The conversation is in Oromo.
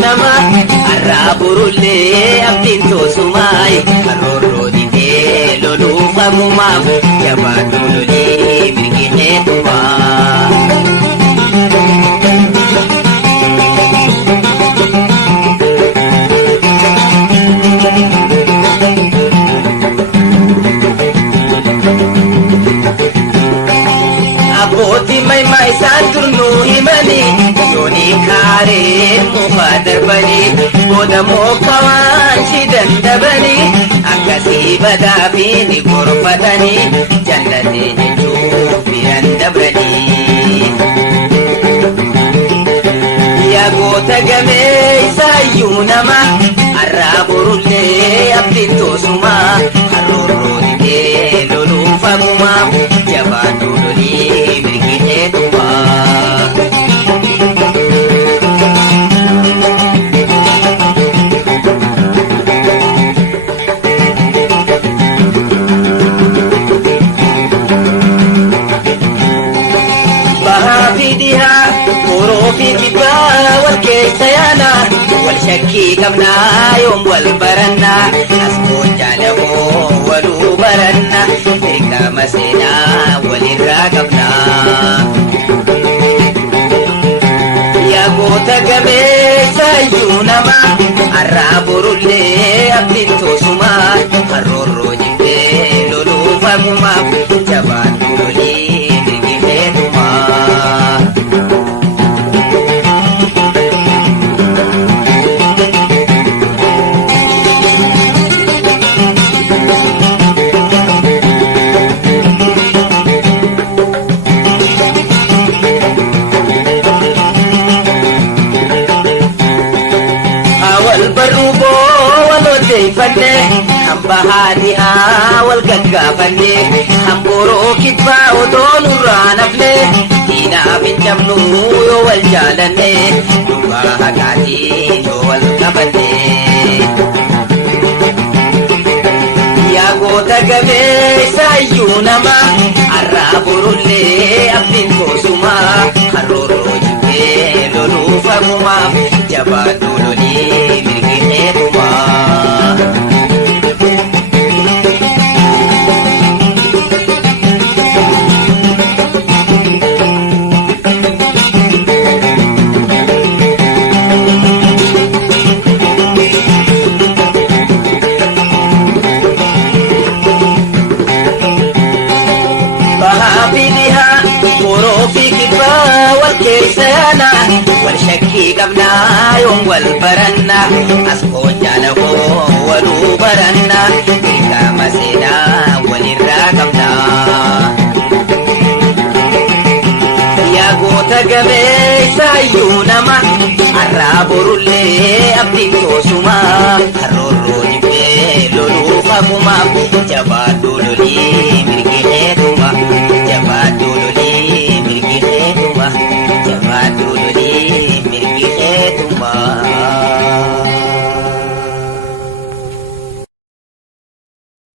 nama arraaburullee abdiin toosumaay karoorroo didee loluufamumaaf jabaaduu lolii mirgineetumaa. Abbootiin maymaa isaan turnuu himanii yoonii kaaree muka darbanii booda mookawaan shidan dabanii akkasii badaa fi ni gorfatanii jallatee jechuuf miran dabranii. Yaa goota gamee isaayyuu nama arraaburullee abdiin toosumaa karoorroo didee loluufamumaa jabaaduu lolii mirgineetumaa. Bahaa fi dhihaa koroo fi kibbaa wal keessa yaana wal shakkii qabnaa yoom wal barannaa asmoo jaalamoo waluu barannaa beekama seenaa walirraa qabnaa. Yaa goota gameessaayyuu nama arraaburullee abdiin toosumaa karoorroo jibbee loluufamumaaf jabaaduu lolii mirgineetumaa. Hambahaati wal gaggaafanne hamboroo kibbaa otoo nurraa nafne diinaaf hin cabnu yoo wal jaalanne dhugaa haqaatiin yoo wal qabanne. Yaa goota gameessaayyuu nama arraaburullee abdiin toosumaa karoorroo jibbee loluufamumaaf jabaaduu lolii mirgineetumaa. wal shakkii qabnaa yoom wal barannaa asxoo jaalawoo waluu barannaa beekama seenaa walirraa qabnaa. Yaa goota gameessaayyuu nama arraaburullee abdiin toosumaa karoorroo jibbee loluufamumaaf jabaaduu lolii